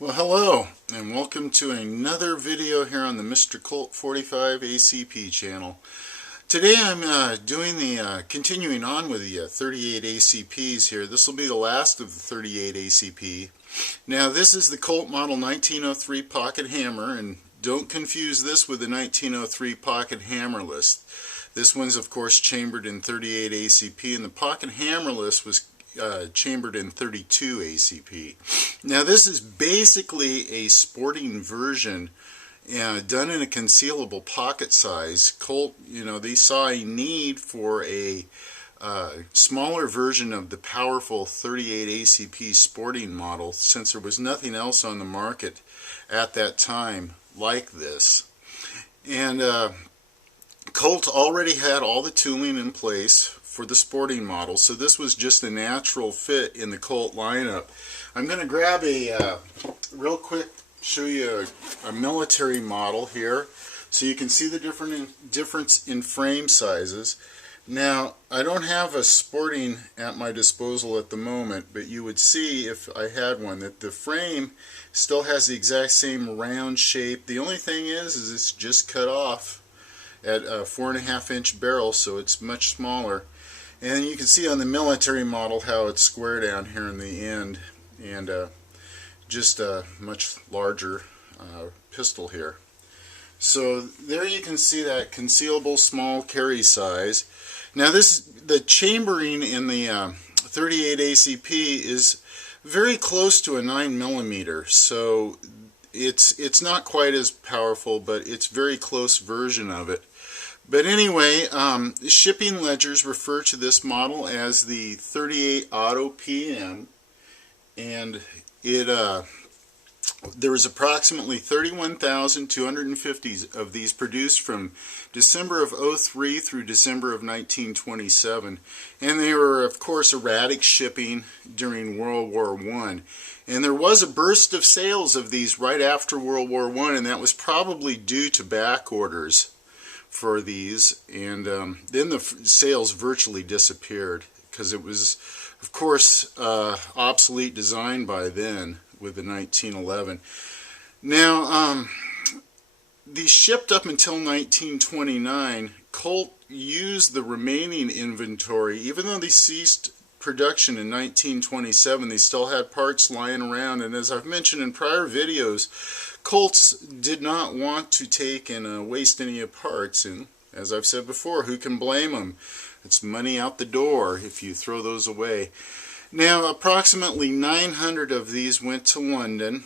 Well, hello, and welcome to another video here on the Mr. Colt 45 ACP channel. Today I'm continuing on with the 38 ACPs here. This will be the last of the 38 ACP. Now, this is the Colt Model 1903 Pocket Hammer, and don't confuse this with the 1903 Pocket Hammerless. This one's, of course, chambered in 38 ACP, and the Pocket Hammerless was chambered in 32 ACP. Now this is basically a sporting version done in a concealable pocket size. Colt, they saw a need for a smaller version of the powerful 38 ACP sporting model since there was nothing else on the market at that time like this. And Colt already had all the tooling in place for the sporting model, so this was just a natural fit in the Colt lineup. I'm going to grab a real quick, show you a military model here so you can see the difference in frame sizes. Now, I don't have a sporting at my disposal at the moment, but you would see if I had one that the frame still has the exact same round shape. The only thing is it's just cut off at a 4.5-inch barrel, so it's much smaller. And you can see on the military model how it's square down here in the end, and just a much larger pistol here. So there you can see that concealable small carry size. Now the chambering in the 38 ACP is very close to a 9mm, so it's not quite as powerful, but it's a very close version of it. But anyway, shipping ledgers refer to this model as the 38 Auto PM, and there was approximately 31,250 of these produced from December of 03 through December of 1927, and they were, of course, erratic shipping during World War I. And there was a burst of sales of these right after World War I, and that was probably due to back orders for these, and then the sales virtually disappeared because it was, of course, obsolete design by then with the 1911. Now, these shipped up until 1929. Colt used the remaining inventory. Even though they ceased production in 1927, they still had parts lying around, and as I've mentioned in prior videos, Colts did not want to take and waste any parts, and as I've said before, who can blame them? It's money out the door if you throw those away. Now, approximately 900 of these went to London,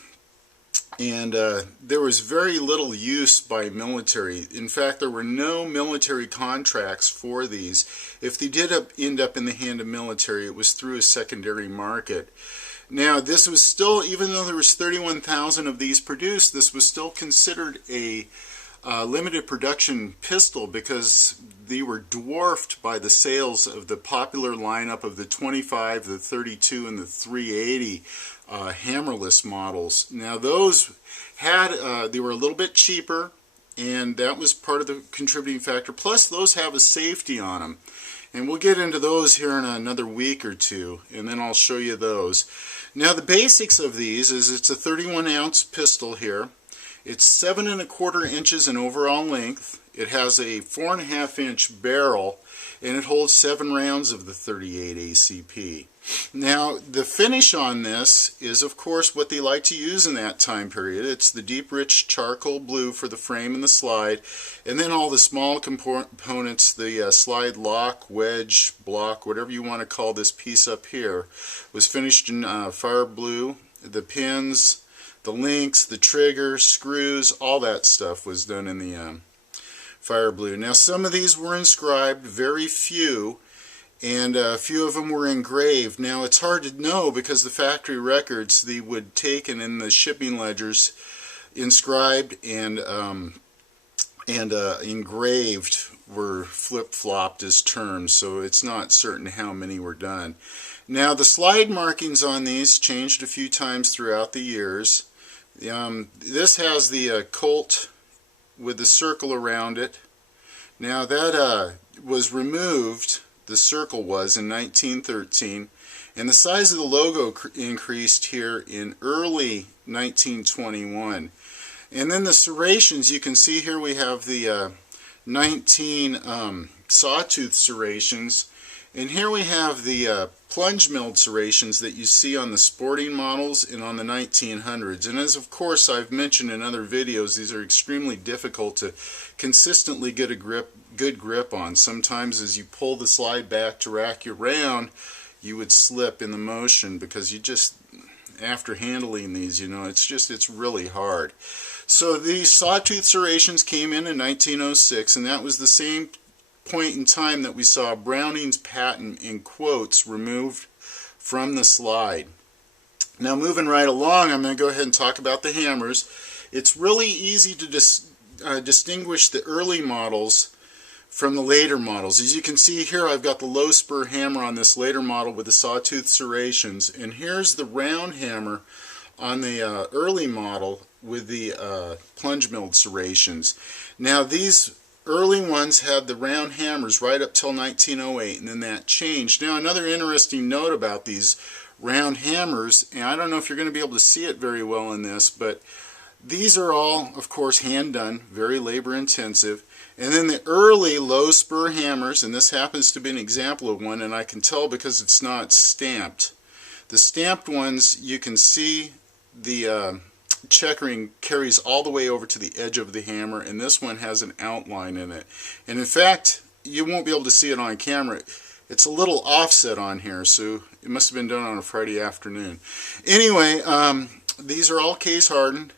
and there was very little use by military. In fact, there were no military contracts for these. If they did end up in the hand of military, it was through a secondary market. Now, this was still, even though there was 31,000 of these produced, this was still considered a limited production pistol because they were dwarfed by the sales of the popular lineup of the 25, the 32, and the 380 hammerless models. Now, those had, they were a little bit cheaper, and that was part of the contributing factor. Plus, those have a safety on them. And we'll get into those here in another week or two, and then I'll show you those. Now, the basics of these is it's a 31-ounce pistol here. It's 7 1/4 inches in overall length. It has a 4.5-inch barrel, and it holds 7 rounds of the 38 ACP. Now, the finish on this is, of course, what they like to use in that time period. It's the deep, rich charcoal blue for the frame and the slide, and then all the small components, the slide lock, wedge, block, whatever you want to call this piece up here, was finished in fire blue. The pins, the links, the trigger, screws, all that stuff was done in the fire blue. Now, some of these were inscribed, very few, and a few of them were engraved. Now, it's hard to know because the factory records they would take and in the shipping ledgers inscribed and engraved were flip-flopped as terms, so it's not certain how many were done. Now, the slide markings on these changed a few times throughout the years. This has the Colt with the circle around it. Now, that was removed the circle was in 1913, and the size of the logo increased here in early 1921. And then the serrations, you can see here we have the 19 sawtooth serrations, and here we have the plunge milled serrations that you see on the sporting models and on the 1900s. And as of course I've mentioned in other videos, these are extremely difficult to consistently get a good grip on. Sometimes as you pull the slide back to rack your round, you would slip in the motion because you just, after handling these, you know, it's really hard. So these sawtooth serrations came in 1906, and that was the same point in time that we saw Browning's patent in quotes removed from the slide. Now moving right along, I'm going to go ahead and talk about the hammers. It's really easy to distinguish the early models from the later models. As you can see here, I've got the low spur hammer on this later model with the sawtooth serrations, and here's the round hammer on the early model with the plunge milled serrations. Now these early ones had the round hammers right up till 1908, and then that changed. Now another interesting note about these round hammers, and I don't know if you're going to be able to see it very well in this, but these are all, of course, hand done, very labor intensive. And then the early low spur hammers, and this happens to be an example of one, and I can tell because it's not stamped. The stamped ones, you can see the checkering carries all the way over to the edge of the hammer, and this one has an outline in it. And in fact, you won't be able to see it on camera. It's a little offset on here, so it must have been done on a Friday afternoon. Anyway, these are all case hardened,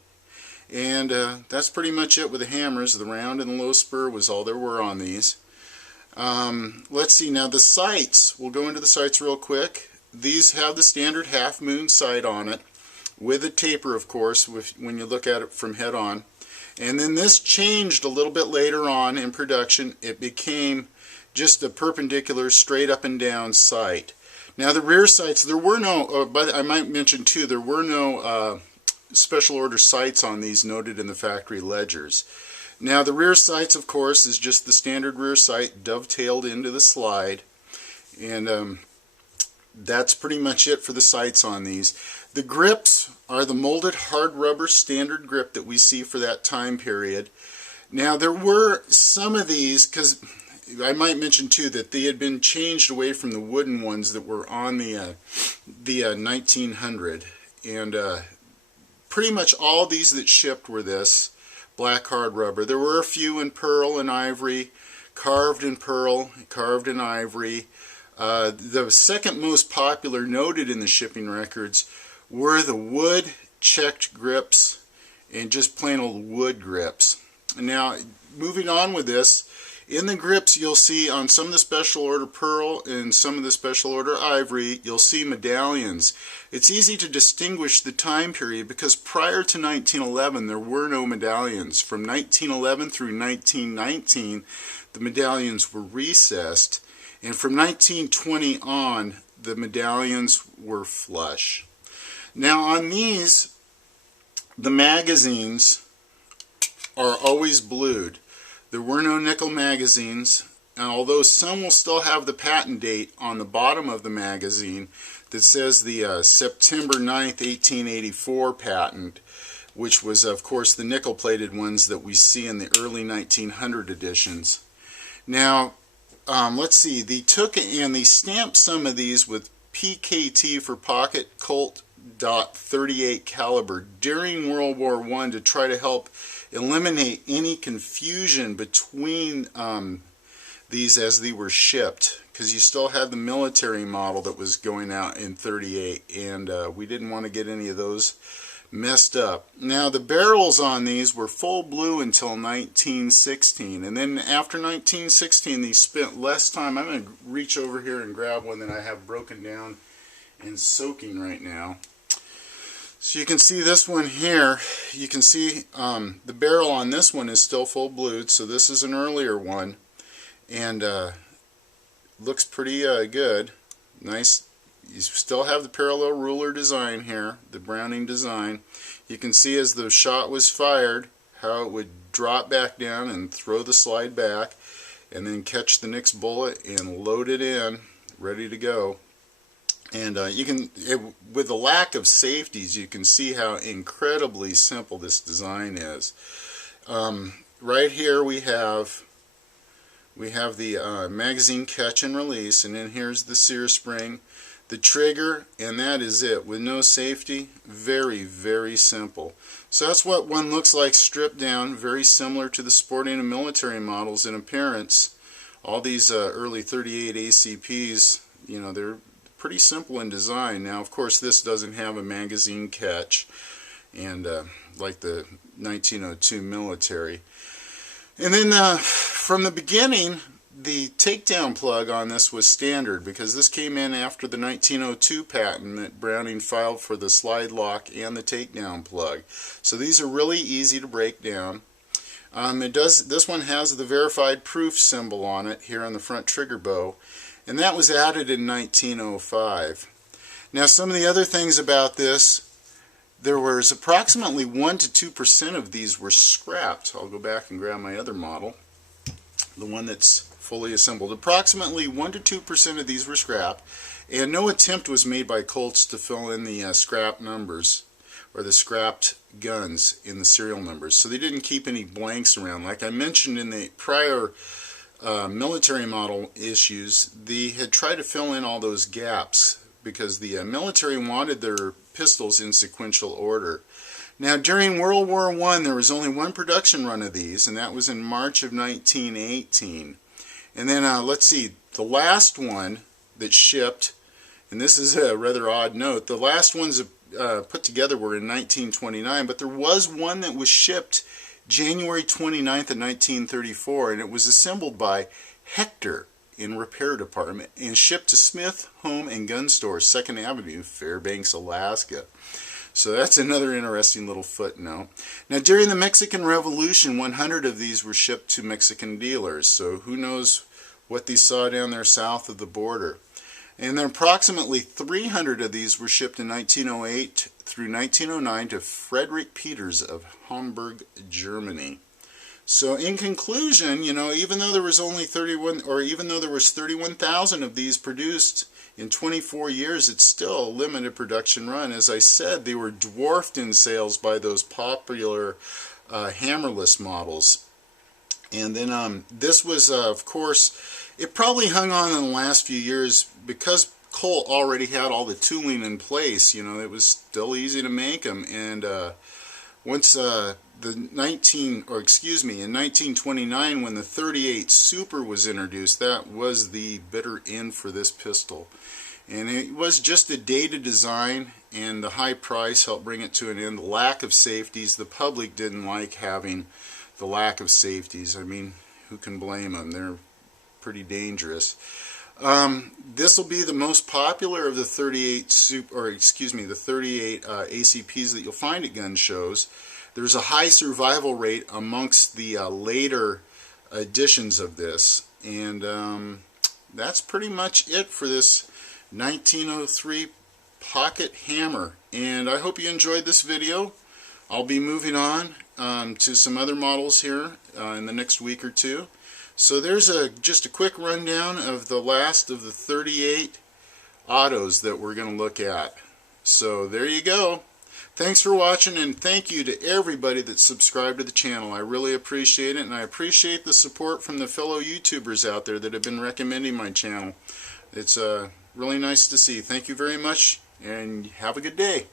and that's pretty much it with the hammers. The round and the low spur was all there were on these. Let's see, now the sights. We'll go into the sights real quick. These have the standard half moon sight on it, with a taper, of course, when you look at it from head on. And then this changed a little bit later on in production. It became just a perpendicular, straight up and down sight. Now the rear sights, there were no, I might mention too, there were no special order sights on these noted in the factory ledgers. Now the rear sights, of course, is just the standard rear sight dovetailed into the slide, and that's pretty much it for the sights on these. The grips are the molded hard rubber standard grip that we see for that time period. Now there were some of these, because I might mention too that they had been changed away from the wooden ones that were on the 1900, and pretty much all these that shipped were this black hard rubber. There were a few in pearl and ivory, carved in pearl, carved in ivory. The second most popular noted in the shipping records were the wood checked grips and just plain old wood grips. Now moving on with this, in the grips you'll see on some of the special order pearl and some of the special order ivory, you'll see medallions. It's easy to distinguish the time period because prior to 1911 there were no medallions. From 1911 through 1919 the medallions were recessed, and from 1920 on the medallions were flush. Now on these, the magazines are always blued. There were no nickel magazines, and although some will still have the patent date on the bottom of the magazine that says the September 9th, 1884 patent, which was of course the nickel plated ones that we see in the early 1900 editions. Now let's see, they took and they stamped some of these with PKT for pocket Colt .38 caliber during World War I to try to help eliminate any confusion between these as they were shipped, because you still had the military model that was going out in 38, and we didn't want to get any of those messed up. Now the barrels on these were full blue until 1916, and then after 1916 these spent less time. I'm going to reach over here and grab one that I have broken down and soaking right now. So you can see this one here. You can see the barrel on this one is still full blued, so this is an earlier one, and looks pretty good. Nice. You still have the parallel ruler design here, the Browning design. You can see as the shot was fired how it would drop back down and throw the slide back. and then catch the next bullet and load it in, ready to go. And you can, with the lack of safeties, you can see how incredibly simple this design is. Right here we have the magazine catch and release, and then here's the sear spring, the trigger, and that is it, with no safety. Very, very simple. So that's what one looks like stripped down, very similar to the sporting and military models in appearance. All these early 38 ACPs, you know, they're pretty simple in design. Now, of course, this doesn't have a magazine catch, and like the 1902 military. And then from the beginning, the takedown plug on this was standard, because this came in after the 1902 patent that Browning filed for the slide lock and the takedown plug. So these are really easy to break down. This one has the verified proof symbol on it here on the front trigger bow, and that was added in 1905. Now, some of the other things about this, there was approximately 1 to 2% of these were scrapped. I'll go back and grab my other model, the one that's fully assembled. Approximately 1 to 2% of these were scrapped, and no attempt was made by Colts to fill in the scrap numbers or the scrapped guns in the serial numbers. So they didn't keep any blanks around. Like I mentioned in the prior military model issues, they had tried to fill in all those gaps because the military wanted their pistols in sequential order. Now, during World War I, there was only one production run of these, and that was in March of 1918. And then, let's see, the last one that shipped, and this is a rather odd note, the last ones put together were in 1929, but there was one that was shipped January 29th of 1934, and it was assembled by Hector in Repair Department and shipped to Smith Home and Gun Store, 2nd Avenue, Fairbanks, Alaska. So that's another interesting little footnote. Now, during the Mexican Revolution, 100 of these were shipped to Mexican dealers, so who knows what they saw down there south of the border. And then approximately 300 of these were shipped in 1908 through 1909 to Frederick Peters of Hamburg, Germany. So in conclusion, you know, even though there was only 31,000 of these produced in 24 years, it's still a limited production run. As I said, they were dwarfed in sales by those popular hammerless models. And then this was, of course, it probably hung on in the last few years because Colt already had all the tooling in place. You know, it was still easy to make them. And once in 1929, when the 38 Super was introduced, that was the bitter end for this pistol. And it was just a dated design, and the high price helped bring it to an end. The lack of safeties, the public didn't like having the lack of safeties. I mean, who can blame them? They're pretty dangerous. This will be the most popular of the 38 ACPs that you'll find at gun shows. There's a high survival rate amongst the later editions of this, and that's pretty much it for this 1903 pocket hammer. And I hope you enjoyed this video. I'll be moving on to some other models here in the next week or two. So there's just a quick rundown of the last of the 38 autos that we're going to look at. So there you go. Thanks for watching, and thank you to everybody that subscribed to the channel. I really appreciate it, and I appreciate the support from the fellow YouTubers out there that have been recommending my channel. It's really nice to see. Thank you very much, and have a good day.